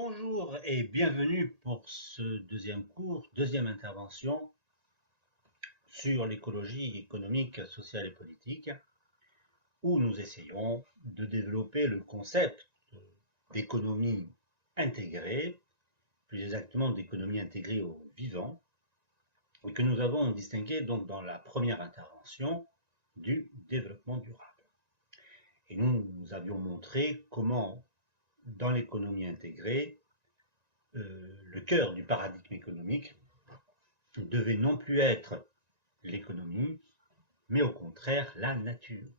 Bonjour et bienvenue pour ce deuxième cours, deuxième intervention sur l'écologie économique, sociale et politique, où nous essayons de développer le concept d'économie intégrée, plus exactement d'économie intégrée au vivant, et que nous avons distingué donc dans la première intervention du développement durable. Et nous avions montré comment, dans l'économie intégrée, le cœur du paradigme économique devait non plus être l'économie, mais au contraire la nature.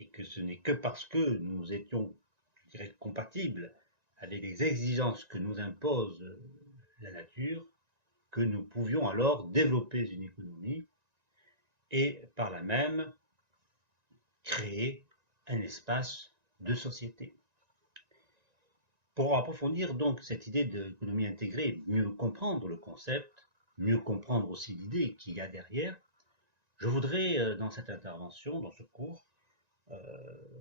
Et que ce n'est que parce que nous étions, je dirais, compatibles avec les exigences que nous impose la nature, que nous pouvions alors développer une économie et par là même créer un espace de société. Pour approfondir donc cette idée d'économie intégrée, mieux comprendre le concept, mieux comprendre aussi l'idée qu'il y a derrière, je voudrais dans cette intervention, dans ce cours,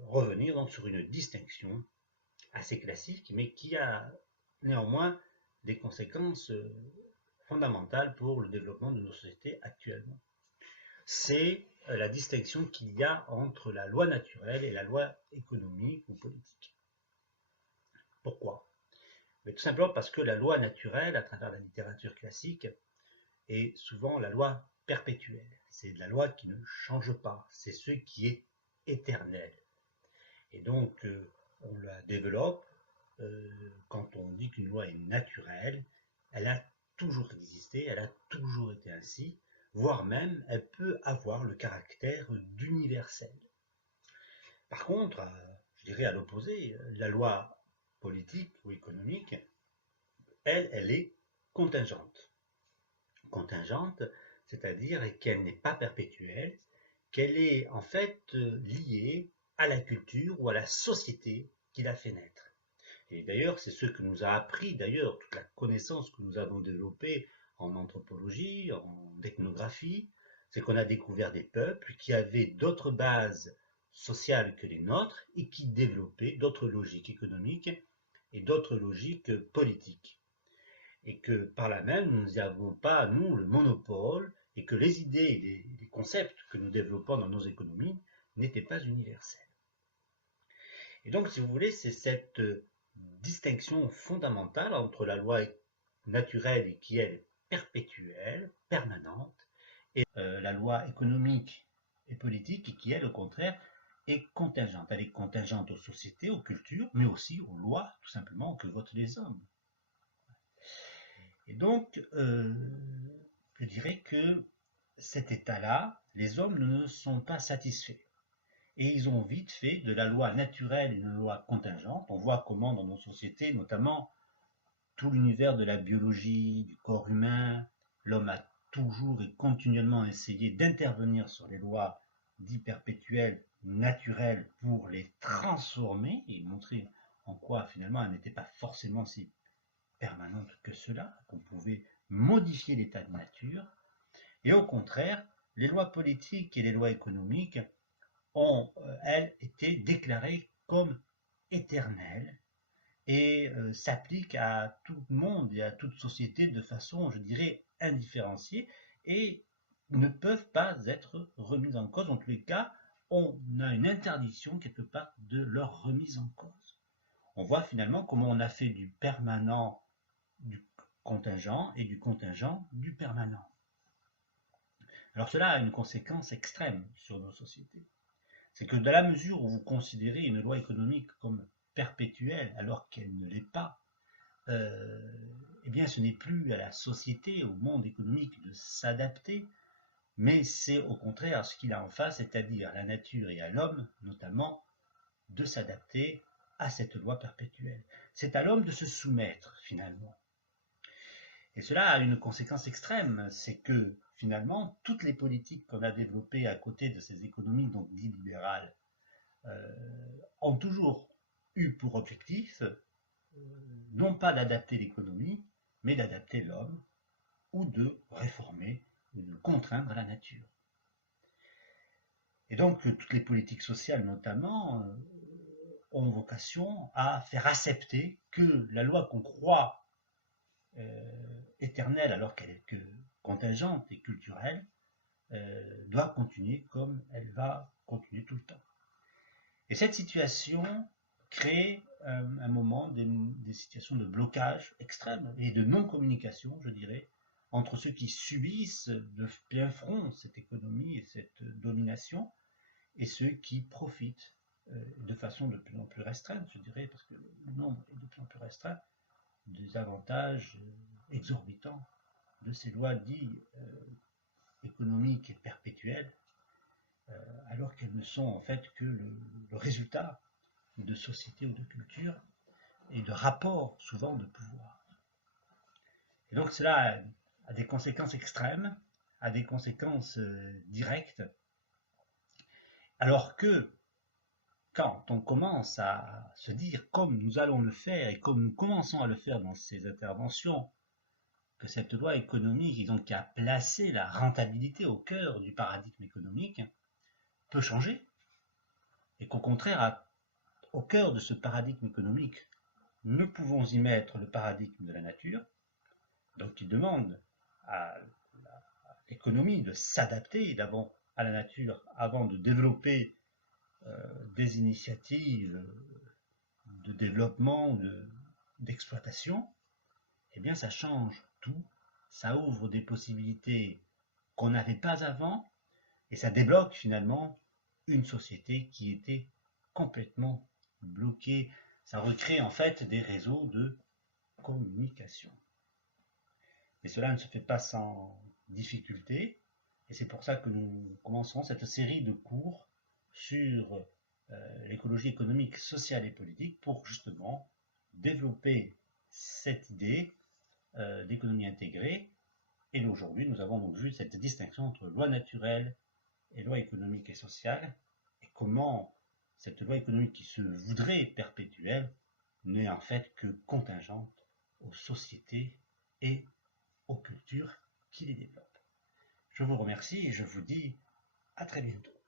revenir donc sur une distinction assez classique, mais qui a néanmoins des conséquences fondamentales pour le développement de nos sociétés actuellement. C'est la distinction qu'il y a entre la loi naturelle et la loi économique ou politique. Pourquoi? Mais tout simplement parce que la loi naturelle, à travers la littérature classique, est souvent la loi perpétuelle. C'est la loi qui ne change pas, c'est ce qui est éternel. Et donc, on la développe quand on dit qu'une loi est naturelle, elle a toujours existé, elle a toujours été ainsi, voire même elle peut avoir le caractère d'universel. Par contre, je dirais à l'opposé, la loi politique ou économique, elle est contingente. Contingente, c'est-à-dire qu'elle n'est pas perpétuelle, qu'elle est en fait liée à la culture ou à la société qui l'a fait naître. Et d'ailleurs, c'est ce que nous a appris, d'ailleurs, toute la connaissance que nous avons développée en anthropologie, en ethnographie, c'est qu'on a découvert des peuples qui avaient d'autres bases sociales que les nôtres et qui développaient d'autres logiques économiques et d'autres logiques politiques. Et que par là même, nous n'avons pas, nous, le monopole, et que les idées, les concepts que nous développons dans nos économies n'étaient pas universels. Et donc, si vous voulez, c'est cette distinction fondamentale entre la loi naturelle qui est perpétuelle, permanente, et la loi économique et politique qui, elle, au contraire, est contingente. Elle est contingente aux sociétés, aux cultures, mais aussi aux lois, tout simplement, que votent les hommes. Et donc, je dirais que cet état-là, les hommes ne sont pas satisfaits. Et ils ont vite fait de la loi naturelle une loi contingente. On voit comment dans nos sociétés, notamment tout l'univers de la biologie, du corps humain, l'homme a toujours et continuellement essayé d'intervenir sur les lois dites perpétuelles, naturelles, pour les transformer et montrer en quoi finalement elles n'étaient pas forcément si permanentes que cela, qu'on pouvait modifier l'état de nature. Et au contraire, les lois politiques et les lois économiques ont, elles, été déclarées comme éternelles et s'appliquent à tout le monde et à toute société de façon, je dirais, indifférenciée et ne peuvent pas être remises en cause. En tous les cas, on a une interdiction quelque part de leur remise en cause. On voit finalement comment on a fait du permanent du contingent et du contingent du permanent. Alors cela a une conséquence extrême sur nos sociétés. C'est que dans la mesure où vous considérez une loi économique comme perpétuelle alors qu'elle ne l'est pas, eh bien ce n'est plus à la société, au monde économique de s'adapter, mais c'est au contraire ce qu'il a en face, c'est-à-dire à la nature et à l'homme notamment, de s'adapter à cette loi perpétuelle. C'est à l'homme de se soumettre finalement. Et cela a une conséquence extrême, c'est que finalement toutes les politiques qu'on a développées à côté de ces économies donc dites libérales ont toujours eu pour objectif non pas d'adapter l'économie, mais d'adapter l'homme ou de réformer ou de contraindre la nature. Et donc toutes les politiques sociales notamment ont vocation à faire accepter que la loi qu'on croit éternelle alors qu'elle est que contingente et culturelle doit continuer comme elle va continuer tout le temps. Et cette situation crée un moment des situations de blocage extrême et de non-communication, je dirais, entre ceux qui subissent de plein front cette économie et cette domination et ceux qui profitent de façon de plus en plus restreinte, je dirais, parce que le nombre est de plus en plus restreint, des avantages exorbitants de ces lois dites économiques et perpétuelles, alors qu'elles ne sont en fait que le résultat de sociétés ou de cultures et de rapports souvent de pouvoir. Et donc cela a des conséquences extrêmes, a des conséquences directes, alors que quand on commence à se dire, comme nous allons le faire et comme nous commençons à le faire dans ces interventions, que cette loi économique, donc qui a placé la rentabilité au cœur du paradigme économique, peut changer, et qu'au contraire, au cœur de ce paradigme économique, nous pouvons y mettre le paradigme de la nature, donc qui demande à l'économie de s'adapter d'abord à la nature avant de développer des initiatives de développement, d'exploitation, eh bien ça change tout, ça ouvre des possibilités qu'on n'avait pas avant, et ça débloque finalement une société qui était complètement bloquée. Ça recrée en fait des réseaux de communication. Mais cela ne se fait pas sans difficulté, et c'est pour ça que nous commencerons cette série de cours sur l'écologie économique, sociale et politique pour justement développer cette idée d'économie intégrée. Et aujourd'hui, nous avons donc vu cette distinction entre loi naturelle et loi économique et sociale, et comment cette loi économique qui se voudrait perpétuelle n'est en fait que contingente aux sociétés et aux cultures qui les développent. Je vous remercie et je vous dis à très bientôt.